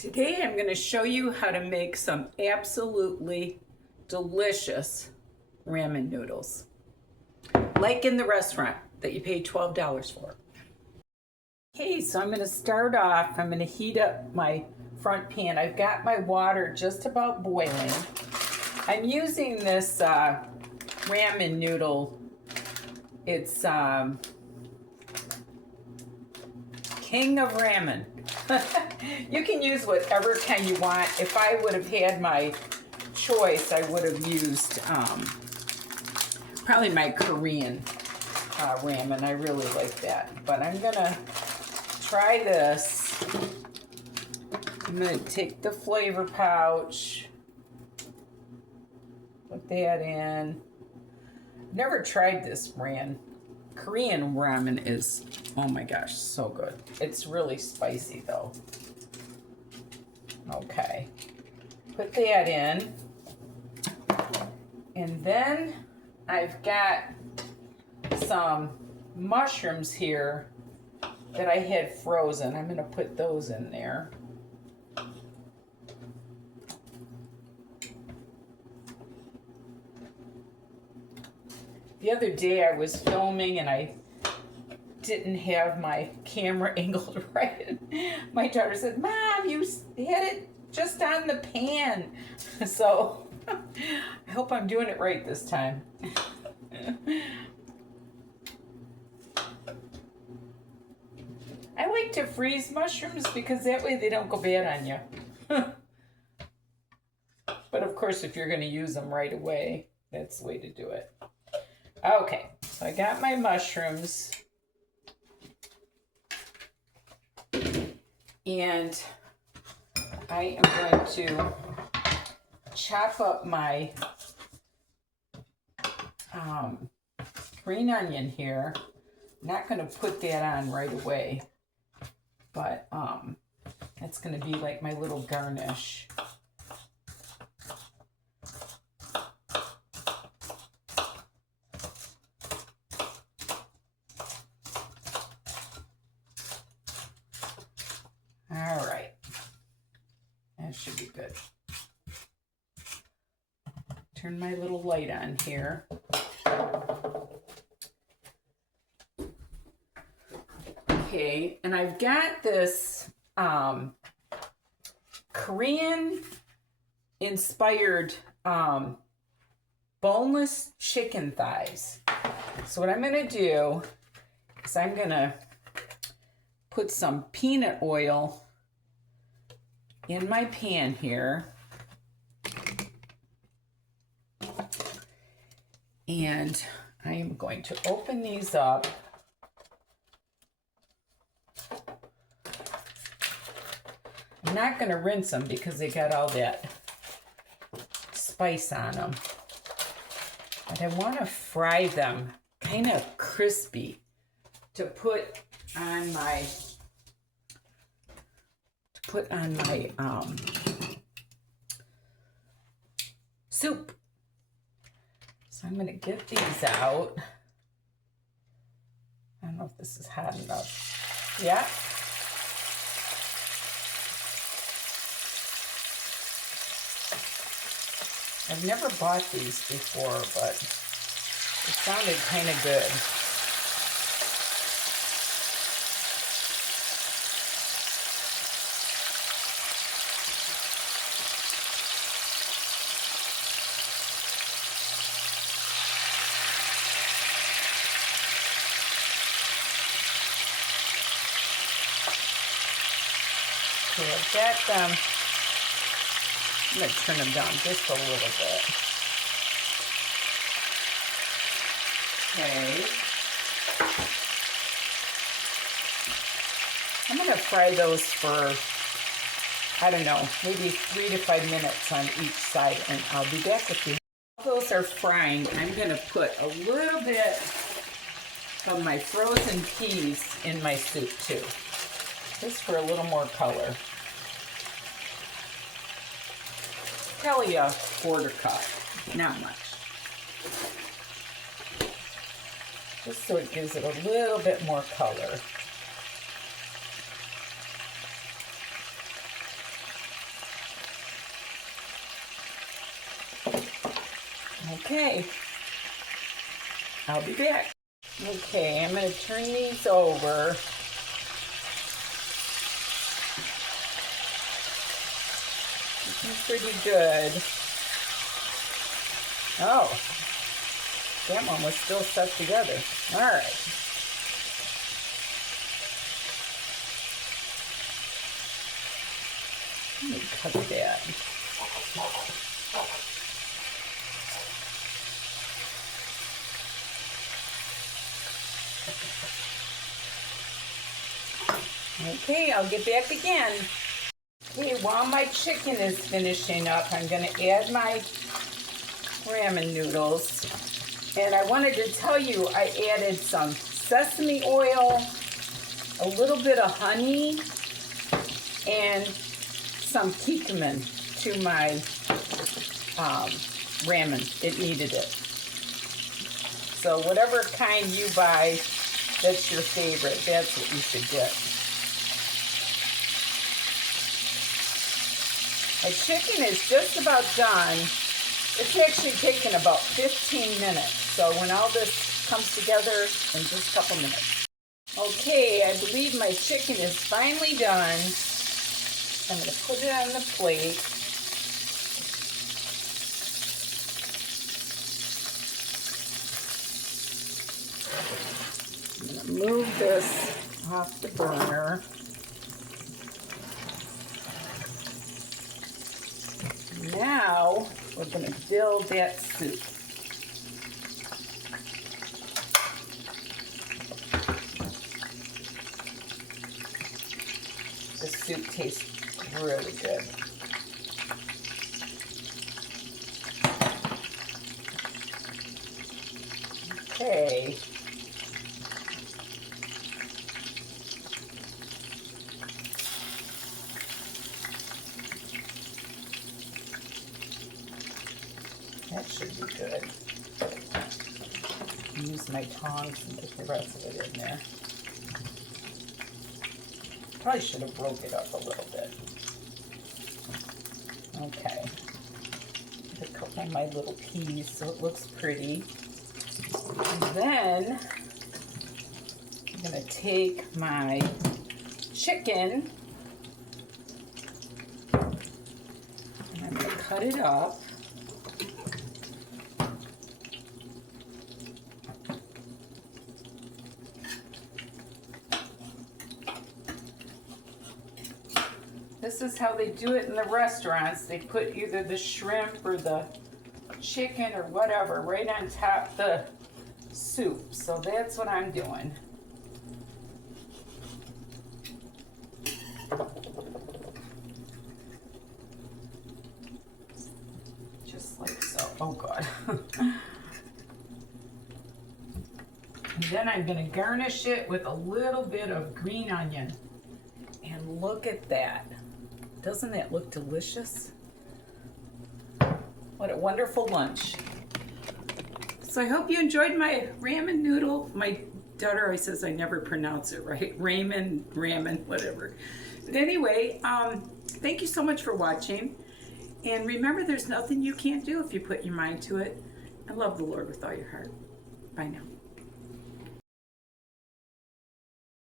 Today I'm going to show you how to make some absolutely delicious ramen noodles, like in the restaurant that you pay $12 for. Okay, so I'm going to start off, I'm going to heat up my front pan. I've got my water just about boiling. I'm using this ramen noodle. It's King of Ramen. You can use whatever kind you want. If I would have had my choice, I would have used probably my Korean ramen. I really like that. But I'm gonna try this. I'm gonna take the flavor pouch, put that in. Never tried this brand. Korean ramen is, oh my gosh, so good. It's really spicy though. Okay, put that in. And then I've got some mushrooms here that I had frozen. I'm gonna put those in there. The other day I was filming and I didn't have my camera angled right. My daughter said, "Mom, you had it just on the pan." So I hope I'm doing it right this time. I like to freeze mushrooms because that way they don't go bad on you. But of course, if you're going to use them right away, that's the way to do it. Okay, so I got my mushrooms. And I am going to chop up my green onion here. I'm not going to put that on right away, but it's going to be like my little garnish. All right, that should be good. Turn my little light on here. Okay, and I've got this Korean inspired boneless chicken thighs. So what I'm gonna do is I'm gonna put some peanut oil in my pan here. And I am going to open these up. I'm not going to rinse them because they got all that spice on them. But I want to fry them kind of crispy to put on my soup. So I'm going to get these out. I don't know if this is hot enough. Yeah. I've never bought these before, but it sounded kind of good. Okay, I've got them. I'm going to turn them down just a little bit. Okay. I'm going to fry those for, I don't know, maybe 3 to 5 minutes on each side, and I'll be back with you. While those are frying, I'm going to put a little bit of my frozen peas in my soup too, just for a little more color. Probably a 1/4 cup, not much. Just so it gives it a little bit more color. Okay, I'll be back. Okay, I'm going to turn these over. Looking pretty good. Oh, that one was still stuck together. All right. Let me cut that. Okay, I'll get back again. Okay, while my chicken is finishing up, I'm going to add my ramen noodles. And I wanted to tell you I added some sesame oil, a little bit of honey, and some Kikomen to my ramen. It needed it. So whatever kind you buy, that's your favorite. That's what you should get. My chicken is just about done. It's actually taken about 15 minutes. So when all this comes together in just a couple minutes. Okay, I believe my chicken is finally done. I'm going to put it on the plate. I'm going to move this off the burner. Now we're going to build that soup. The soup tastes really good. Okay. That should be good. Use my tongs and get the rest of it in there. Probably should have broke it up a little bit. Okay. Put a couple of my little peas so it looks pretty. And then I'm going to take my chicken and I'm going to cut it up. This is how they do it in the restaurants. They put either the shrimp or the chicken or whatever right on top the soup. So that's what I'm doing. Just like so. Oh God. And then I'm going to garnish it with a little bit of green onion. And look at that. Doesn't that look delicious? What a wonderful lunch. So I hope you enjoyed my ramen noodle. My daughter always says I never pronounce it right. Ramen, whatever. But anyway, thank you so much for watching. And remember, there's nothing you can't do if you put your mind to it. And love the Lord with all your heart. Bye now.